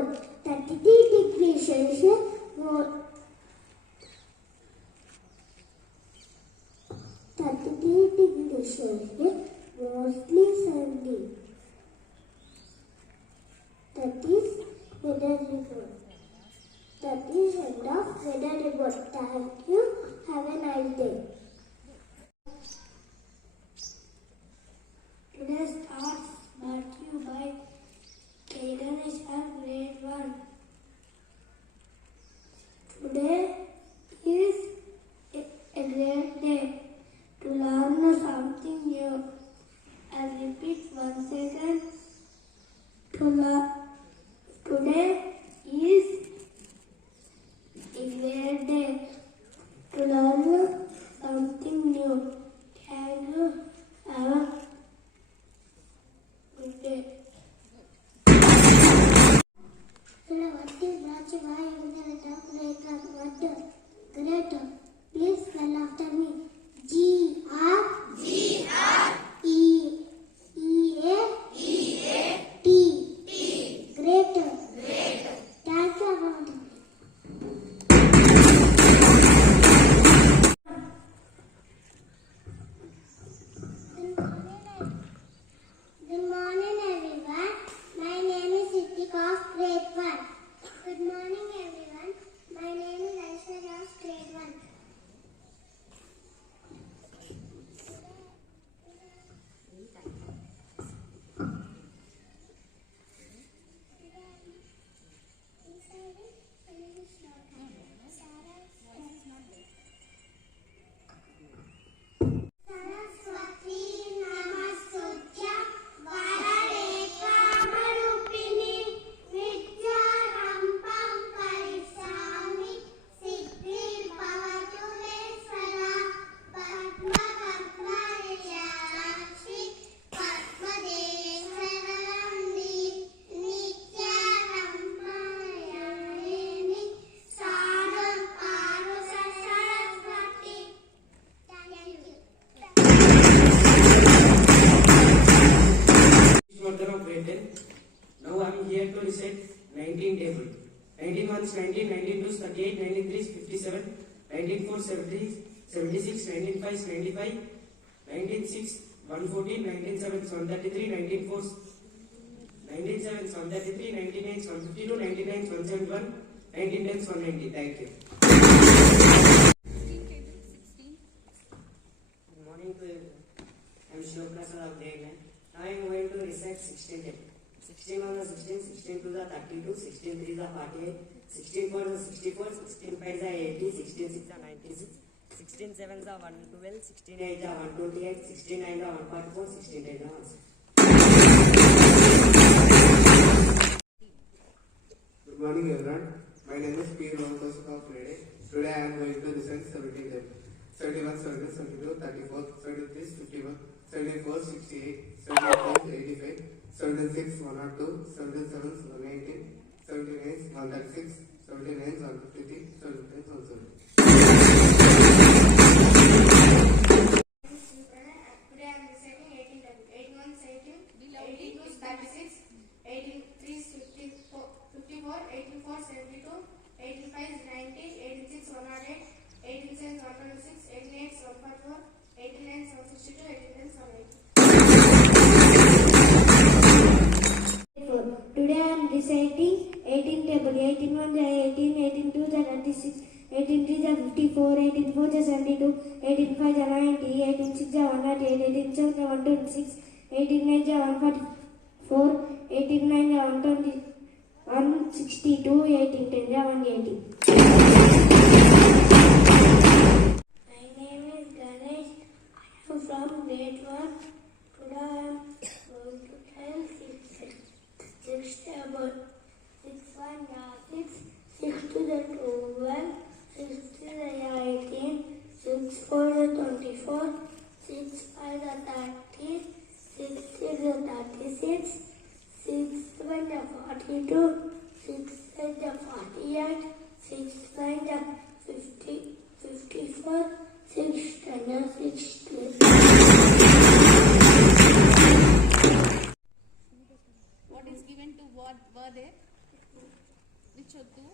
more. 33 degrees Celsius more. 33 degrees Celsius mostly sunny. That is weather report. That is end of weather report. Thank you. Have a nice day. Today's thoughts brought to you by Ganesh and Grade 1. Today is a great day to learn something new. I'll repeat once again. Today is a great day to learn something new. Thank you. Have a good day. What is brought to you by Greater? Please spell after me. G-R-E-A-T. Greater. Thank you about it. Good morning everyone. My name is Ritika of Grade 1. Good morning everyone. My name is Aishwarya of Grade 1. Now I am here to recite 19 table. 19 1s 19, 19 2s 38, 19 3s 57, 19 4s 70, 76, 19 5s 95, 19 6 114, 19 7s 133, 19 4s 19 7s 133, 19 8s 152, 19 9s 171, 19 10s 190. Thank you. Good morning to everyone. I am Shivprasad of Grade 9. Now I am going to recite 16 table. 16 1 is 16, 16 2 is 32, 16 3 is 48, 16 4 is 64, 16 5 is 80, 16 6 is 96, 16 7 is 112, 16 8 is 128, 16 9 is 144, 16 10 is 160. Good morning everyone. My name is P. Rohit of Grade 8. Today I am going to recite 17 tables. 71, 72, 72, 34, 73, 51, 74, 68, 74, 85, 76, 102, 77, 118, 78, 136, 79, 153, 75, 170. Today I am reciting 18 tables. 81 18, 82 36, 83 54, 18 4 72, 85 90, 86 108, 87 126, 88 144, 89 162, 89 180. Today I am reciting 18 table. 18 1 is 18, 18 2 is 36, 18 3 is 54, 18 4 is 72, 18 5 is 90, 18 6 is 108, 18 7 is 126, 18 9 is 144, 18 9 is 120, 162, 18 10 is 180. My name is Ganesh. I am from Grade 1. Today I am going to tell 6 tables. 6 1 is 6, 6 2 is 12, 6 3 is 18, 6 4 is 24, 6 5 is 30, 6 6 is 36, 6 7 is 42, 6 8 is 48, 6 9 is 50, 54, 6 10 is 60. What is given to what were there? Which Ottu?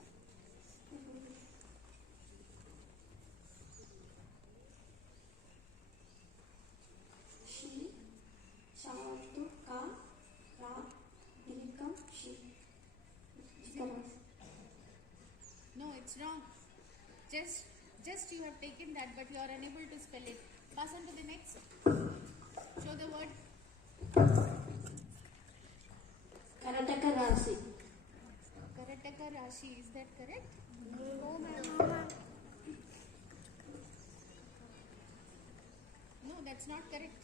She, Shavatu, Ka, Ra, Dirikam, She. Correct. No, it's wrong. Just you have taken that, but you are unable to spell it. Pass on to the next. Show the word. Karataka Rasi. Karataka Rashi. Is that correct? No, ma'am. No, that's not correct.